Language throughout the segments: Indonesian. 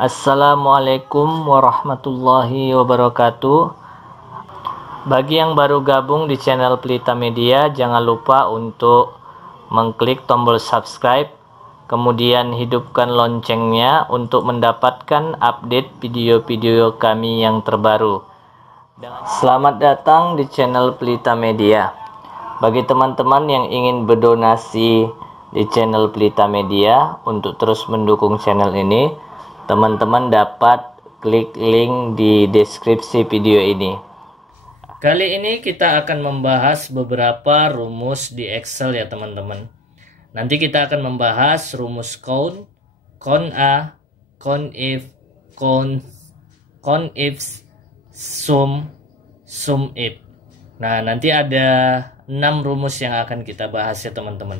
Assalamualaikum warahmatullahi wabarakatuh. Bagi yang baru gabung di channel Pelita Media, jangan lupa untuk mengklik tombol subscribe, kemudian hidupkan loncengnya untuk mendapatkan update video-video kami yang terbaru. Selamat datang di channel Pelita Media. Bagi teman-teman yang ingin berdonasi di channel Pelita Media untuk terus mendukung channel ini, teman-teman dapat klik link di deskripsi video ini. Kali ini kita akan membahas beberapa rumus di Excel ya teman-teman. Nanti kita akan membahas rumus count, count A, count if, count ifs, sum, sum if. Nah, nanti ada 6 rumus yang akan kita bahas ya teman-teman.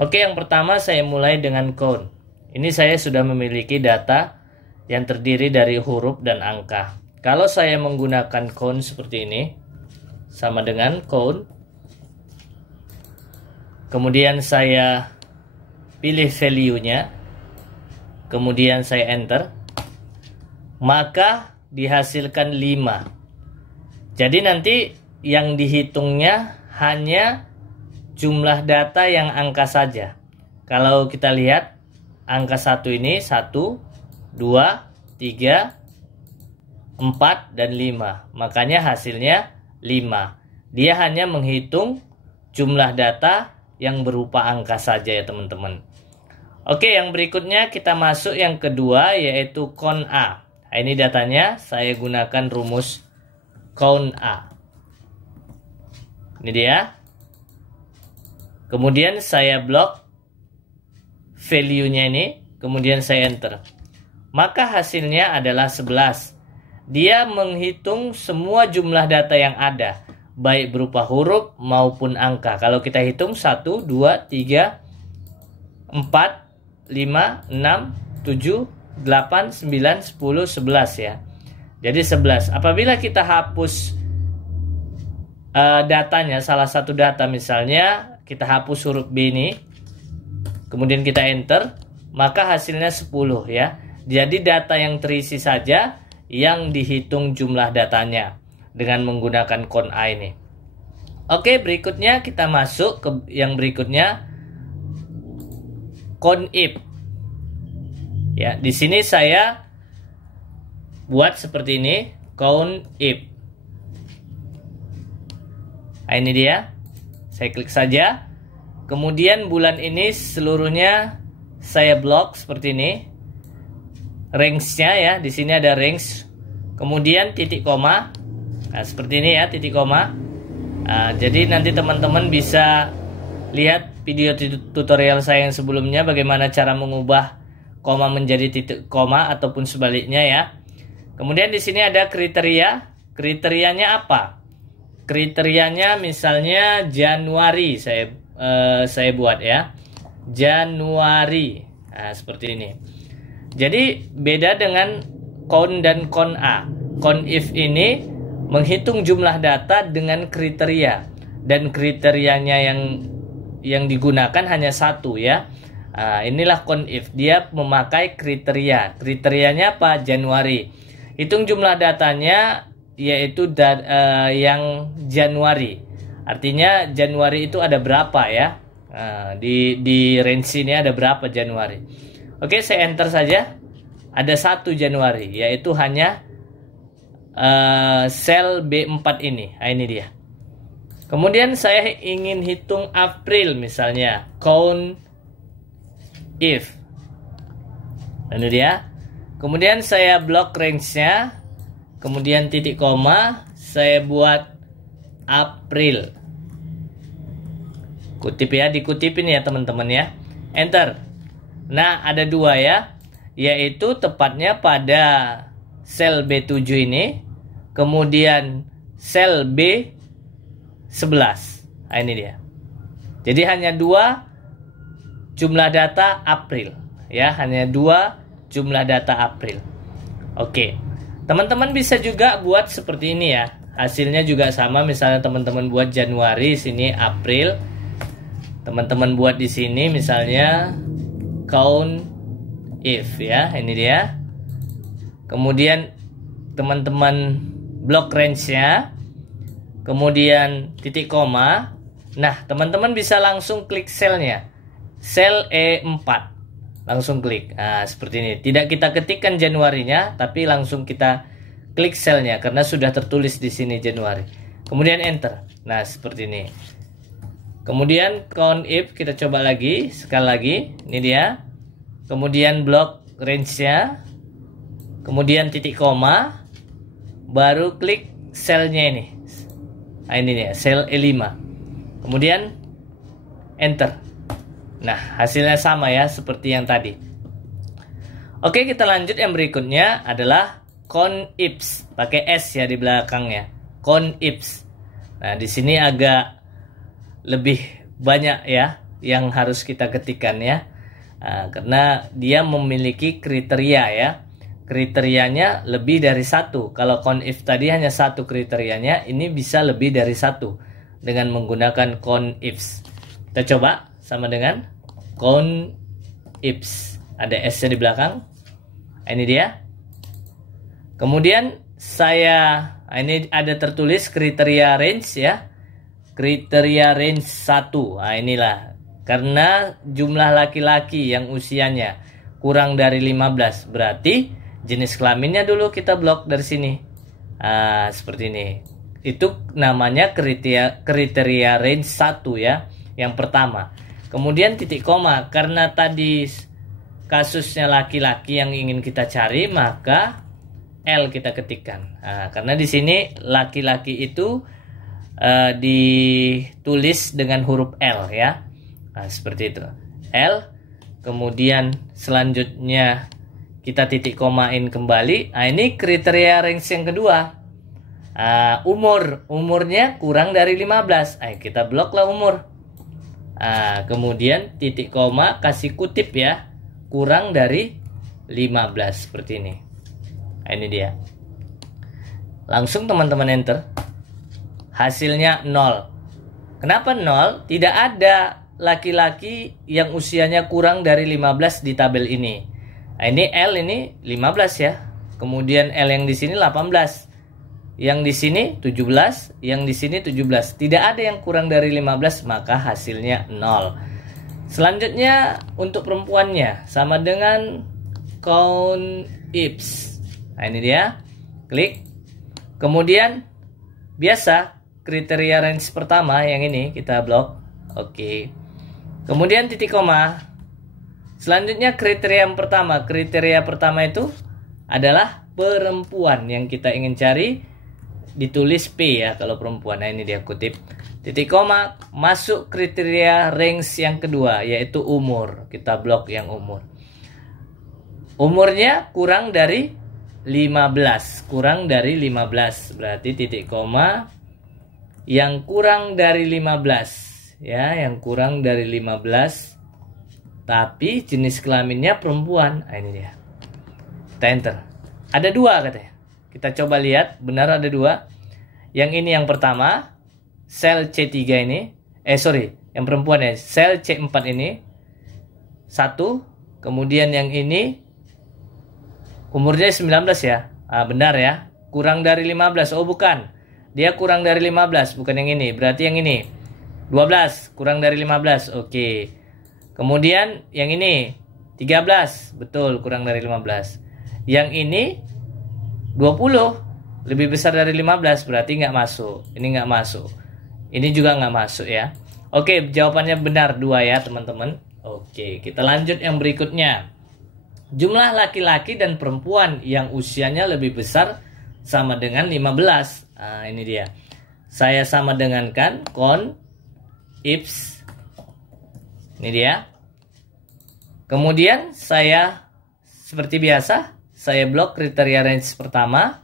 Oke, yang pertama saya mulai dengan count. Ini saya sudah memiliki data yang terdiri dari huruf dan angka. Kalau saya menggunakan count seperti ini, sama dengan count. Kemudian saya pilih value-nya. Kemudian saya enter. Maka dihasilkan 5. Jadi nanti yang dihitungnya hanya jumlah data yang angka saja. Kalau kita lihat, angka 1 ini 1, 2, 3, 4, dan 5. Makanya hasilnya 5. Dia hanya menghitung jumlah data yang berupa angka saja ya teman-teman. Oke, yang berikutnya kita masuk yang kedua, yaitu count A. Nah, ini datanya saya gunakan rumus count A. Ini dia. Kemudian saya blok value-nya ini, kemudian saya enter. Maka hasilnya adalah 11. Dia menghitung semua jumlah data yang ada, baik berupa huruf maupun angka. Kalau kita hitung 1, 2, 3, 4, 5, 6, 7, 8, 9, 10, 11 ya. Jadi 11. Apabila kita hapus datanya, salah satu data misalnya, kita hapus huruf B ini, kemudian kita enter, maka hasilnya 10 ya. Jadi data yang terisi saja yang dihitung jumlah datanya dengan menggunakan count A ini. Oke, berikutnya kita masuk ke yang berikutnya, count if. Ya, di sini saya buat seperti ini, count if. Nah, ini dia. Saya klik saja. Kemudian bulan ini seluruhnya saya blok seperti ini. Range-nya ya, di sini ada range. Kemudian titik koma. Nah, seperti ini ya, titik koma. Nah, jadi nanti teman-teman bisa lihat video tutorial saya yang sebelumnya bagaimana cara mengubah koma menjadi titik koma ataupun sebaliknya ya. Kemudian di sini ada kriteria. Kriterianya apa? Kriterianya misalnya Januari saya buat ya, Januari. Nah, seperti ini. Jadi beda dengan count dan count A. Count if ini menghitung jumlah data dengan kriteria, dan kriterianya yang digunakan hanya satu ya. Nah, inilah count if, dia memakai kriteria. Kriterianya apa? Januari. Hitung jumlah datanya yaitu yang Januari. Artinya Januari itu ada berapa ya? Di range ini ada berapa Januari? Oke, saya enter saja. Ada 1 Januari, yaitu hanya sel B4 ini. Nah, ini dia. Kemudian saya ingin hitung April misalnya, count if. Ini dia. Kemudian saya blok range-nya. Kemudian titik koma, saya buat April. Kutip ya, dikutipin ya teman-teman ya. Enter. Nah, ada 2 ya, yaitu tepatnya pada sel B7 ini, kemudian sel B11. Nah, ini dia. Jadi hanya 2 jumlah data April ya, hanya 2 jumlah data April. Oke. Teman-teman bisa juga buat seperti ini ya. Hasilnya juga sama, misalnya teman-teman buat Januari, sini April. Teman-teman buat di sini misalnya count if ya, ini dia. kemudian teman-teman blok range-nya, kemudian titik koma. Nah, teman-teman bisa langsung klik selnya, sel E4, langsung klik. Nah, seperti ini. Tidak kita ketikkan Januarinya, tapi langsung kita klik selnya karena sudah tertulis di sini Januari. Kemudian enter. Nah, seperti ini. Kemudian count if kita coba lagi, sekali lagi. Ini dia. Kemudian blok range-nya, kemudian titik koma, baru klik selnya ini. Nah, ini dia, sel E5. Kemudian enter. Nah, hasilnya sama ya seperti yang tadi. Oke, kita lanjut. Yang berikutnya adalah count ifs, pakai S ya di belakangnya. Count ifs. Nah, di sini agak lebih banyak ya yang harus kita ketikkan ya. Nah, karena dia memiliki kriteria ya. Kriterianya lebih dari satu. Kalau count if tadi hanya satu kriterianya, ini bisa lebih dari satu dengan menggunakan count ifs. Kita coba sama dengan count ifs. Ada S-nya di belakang. Ini dia. Kemudian ini ada tertulis kriteria range ya. Kriteria range 1. Nah, inilah. Karena jumlah laki-laki yang usianya kurang dari 15, berarti jenis kelaminnya dulu kita blok dari sini. Nah, seperti ini. Itu namanya kriteria range 1 ya, yang pertama. Kemudian titik koma, karena tadi kasusnya laki-laki yang ingin kita cari, maka L kita ketikkan. Nah, karena di sini laki-laki itu ditulis dengan huruf L ya. Nah, seperti itu. L. Kemudian selanjutnya kita titik komain kembali. Nah, ini kriteria range yang kedua. Umurnya kurang dari 15. Kita bloklah umur. Kemudian titik koma, kasih kutip ya, kurang dari 15 seperti ini. Nah, ini dia. Langsung teman-teman enter. Hasilnya 0. Kenapa 0? Tidak ada laki-laki yang usianya kurang dari 15 di tabel ini. Nah, ini L ini 15 ya. Kemudian L yang di sini 18. Yang di sini 17, yang di sini 17. Tidak ada yang kurang dari 15, maka hasilnya 0. Selanjutnya untuk perempuannya sama dengan count ifs. Nah, ini dia. Klik. Kemudian biasa kriteria range pertama yang ini kita blok. Oke. Kemudian titik koma. Selanjutnya kriteria yang pertama. Kriteria pertama itu adalah perempuan yang kita ingin cari. Ditulis P ya kalau perempuan. Nah, ini dia kutip. Titik koma, masuk kriteria range yang kedua, yaitu umur. Kita blok yang umur. Umurnya kurang dari 15. Kurang dari 15. Berarti titik koma, yang kurang dari 15. Ya, yang kurang dari 15. Tapi jenis kelaminnya perempuan. Nah, ini dia. Kita enter. Ada 2 katanya. Kita coba lihat, benar ada 2. Yang ini yang pertama, sel C3 ini. Yang perempuan ya, sel C4 ini. 1. Kemudian yang ini umurnya 19 ya. Benar ya. Kurang dari 15. Oh, bukan. Dia kurang dari 15, bukan yang ini. Berarti yang ini 12, kurang dari 15. Oke. Kemudian yang ini 13. Betul, kurang dari 15. Yang ini 20, lebih besar dari 15, berarti nggak masuk. Ini nggak masuk. Ini juga nggak masuk ya. Oke, jawabannya benar 2 ya teman-teman. Oke, kita lanjut yang berikutnya. Jumlah laki-laki dan perempuan yang usianya lebih besar sama dengan 15. Nah, ini dia. Saya sama dengankan count ifs. Ini dia. Kemudian saya seperti biasa, saya blok kriteria range pertama.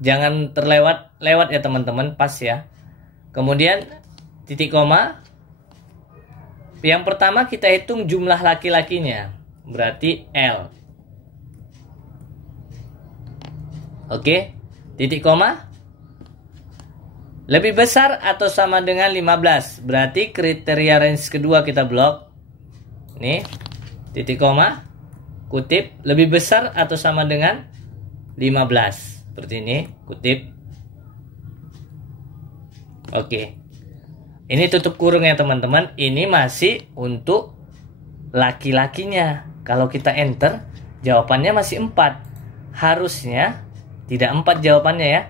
Jangan terlewat ya teman-teman, pas ya. Kemudian titik koma. Yang pertama kita hitung jumlah laki-lakinya. Berarti L. Oke. Titik koma. Lebih besar atau sama dengan 15. Berarti kriteria range kedua kita blok. Nih. Titik koma. kutip, lebih besar atau sama dengan 15. Seperti ini, kutip. Oke. Ini tutup kurung ya teman-teman. Ini masih untuk laki-lakinya. Kalau kita enter, jawabannya masih 4. Harusnya tidak 4 jawabannya ya.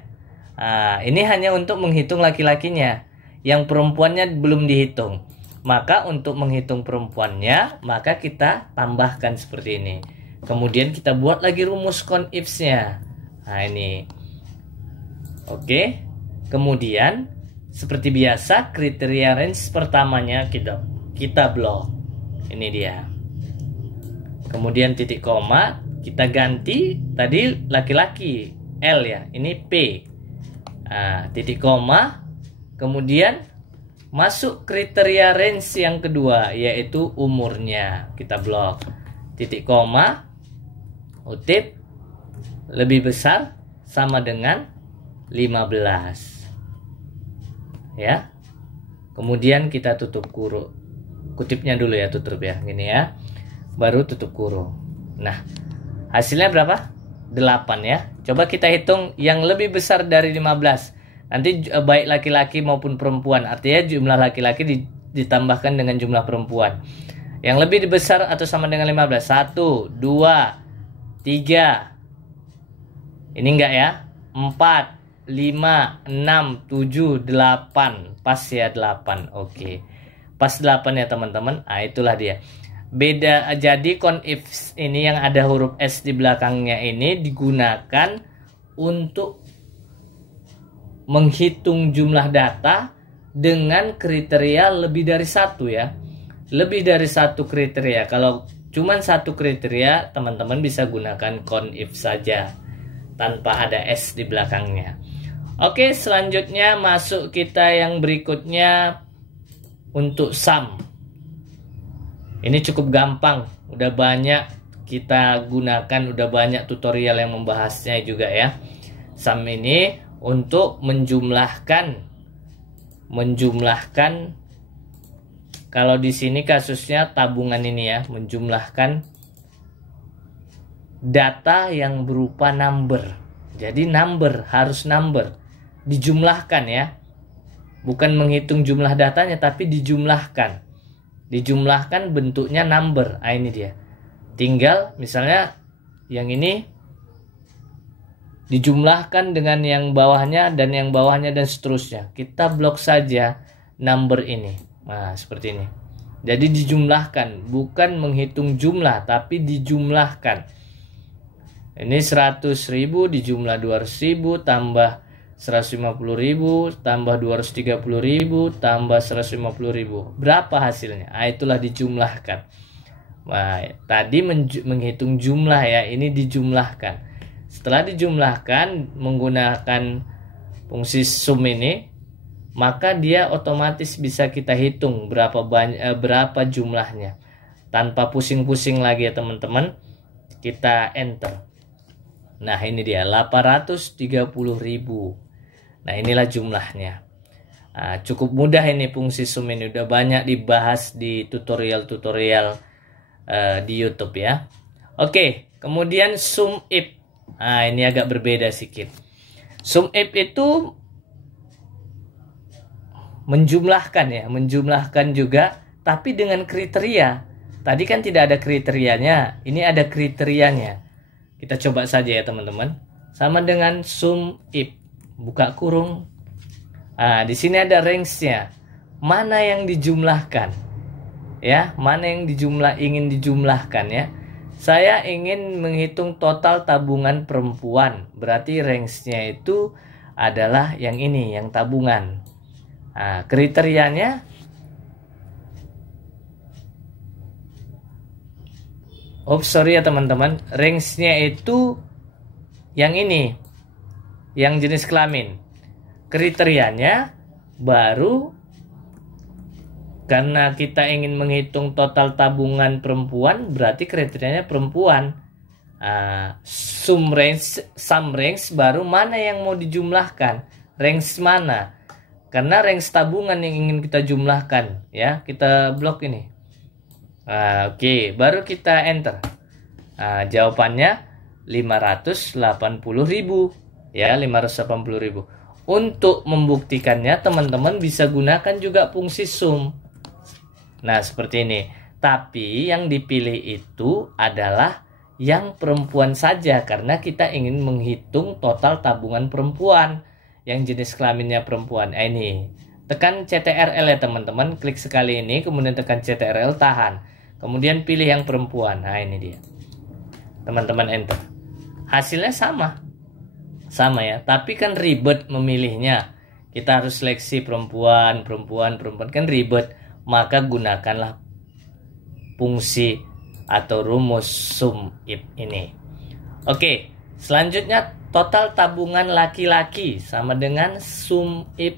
Nah, ini hanya untuk menghitung laki-lakinya. Yang perempuannya belum dihitung. Maka untuk menghitung perempuannya, maka kita tambahkan seperti ini. Kemudian kita buat lagi rumus CONIFs-nya. Nah ini. Oke. Kemudian seperti biasa kriteria range pertamanya kita blok. Ini dia. Kemudian titik koma kita ganti tadi laki-laki L ya. Ini P. Nah, titik koma. Kemudian masuk kriteria range yang kedua yaitu umurnya. Kita blok. Titik koma. Kutip lebih besar sama dengan 15. Ya. Kemudian kita tutup kurung. Kutipnya dulu ya, tutup ya. Gini ya. Baru tutup kurung. Nah, hasilnya berapa? 8 ya. Coba kita hitung yang lebih besar dari 15. Nanti baik laki-laki maupun perempuan. Artinya jumlah laki-laki ditambahkan dengan jumlah perempuan. Yang lebih besar atau sama dengan 15. 1, 2, 3. Ini enggak ya? 4, 5, 6, 7, 8. Pas ya 8. Oke. Pas 8 ya teman-teman. Nah, itulah dia. Beda, jadi CONIFs ini yang ada huruf S di belakangnya ini digunakan untuk menghitung jumlah data dengan kriteria lebih dari 1 ya. Lebih dari 1 kriteria. Kalau cuma 1 kriteria, teman-teman bisa gunakan CONIF saja tanpa ada S di belakangnya. Oke, selanjutnya masuk kita yang berikutnya untuk sum. Ini cukup gampang, udah banyak kita gunakan, udah banyak tutorial yang membahasnya juga ya. Sum ini untuk menjumlahkan kalau di sini kasusnya tabungan ini ya, menjumlahkan data yang berupa number. Jadi number, harus number dijumlahkan ya. Bukan menghitung jumlah datanya tapi dijumlahkan. Dijumlahkan bentuknya number. Nah, ini dia. Tinggal misalnya yang ini dijumlahkan dengan yang bawahnya dan yang bawahnya dan seterusnya. Kita blok saja number ini. Nah, seperti ini. Jadi dijumlahkan, bukan menghitung jumlah tapi dijumlahkan. Ini 100.000 dijumlah 200.000 tambah 150.000 tambah 230.000 tambah 150.000. Berapa hasilnya? Nah, itulah dijumlahkan. Nah, tadi menghitung jumlah ya, ini dijumlahkan. Setelah dijumlahkan menggunakan fungsi sum ini, maka dia otomatis bisa kita hitung berapa jumlahnya. Tanpa pusing-pusing lagi ya teman-teman. Kita enter. Nah, ini dia 830.000. Nah, inilah jumlahnya. Nah, cukup mudah ini fungsi sum ini. Udah banyak dibahas di tutorial-tutorial di YouTube ya. Oke, kemudian sum if. Nah, ini agak berbeda sedikit. Sum if itu menjumlahkan ya. Menjumlahkan juga, tapi dengan kriteria. Tadi kan tidak ada kriterianya. Ini ada kriterianya. Kita coba saja ya teman-teman. Sama dengan sum if. Buka kurung. Nah, di sini ada range-nya. Mana yang dijumlahkan? Ya, mana yang ingin dijumlahkan ya? Saya ingin menghitung total tabungan perempuan. Berarti range-nya itu adalah yang ini, yang tabungan. Nah, kriterianya sorry ya teman-teman. Range-nya itu yang ini. Yang jenis kelamin. Kriterianya baru karena kita ingin menghitung total tabungan perempuan, berarti kriterianya perempuan. Sum range baru mana yang mau dijumlahkan, range mana, karena range tabungan yang ingin kita jumlahkan ya. Kita blok ini. Oke, baru kita enter. Nah, jawabannya 580.000 ya, 580.000. Untuk membuktikannya teman-teman bisa gunakan juga fungsi sum. Nah, seperti ini. Tapi yang dipilih itu adalah yang perempuan saja karena kita ingin menghitung total tabungan perempuan yang jenis kelaminnya perempuan. Ini tekan CTRL ya teman-teman, klik sekali ini, kemudian tekan CTRL, tahan, kemudian pilih yang perempuan. Nah, ini dia teman-teman, enter. Hasilnya sama ya, tapi kan ribet memilihnya. Kita harus seleksi perempuan kan ribet. Maka gunakanlah fungsi atau rumus sum if ini. Oke, selanjutnya total tabungan laki-laki sama dengan sum if,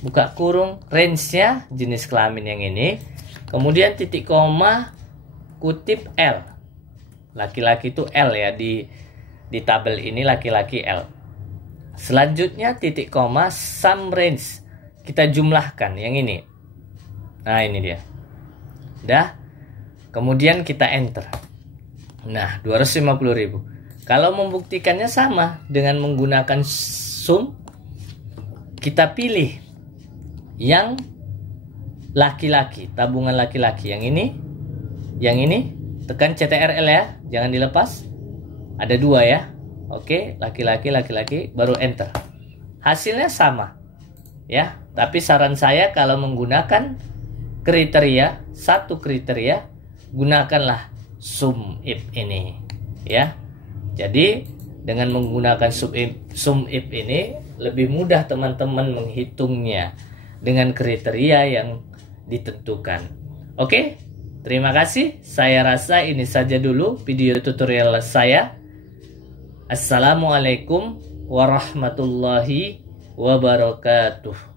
buka kurung, range-nya jenis kelamin yang ini, kemudian titik koma, kutip L. Laki-laki itu L ya, di tabel ini laki-laki L. Selanjutnya titik koma, sum range, kita jumlahkan yang ini. Nah, ini dia. Udah. Kemudian kita enter. Nah, 250.000. Kalau membuktikannya sama dengan menggunakan sum, kita pilih yang laki-laki, tabungan laki-laki. Yang ini, tekan CTRL ya, jangan dilepas. Ada 2 ya. Oke, laki-laki, baru enter. Hasilnya sama. Ya, tapi saran saya kalau menggunakan kriteria, satu kriteria, gunakanlah sum if ini ya. Jadi dengan menggunakan sum if ini lebih mudah teman-teman menghitungnya dengan kriteria yang ditentukan. Oke, terima kasih. Saya rasa ini saja dulu video tutorial saya. Assalamualaikum warahmatullahi wabarakatuh.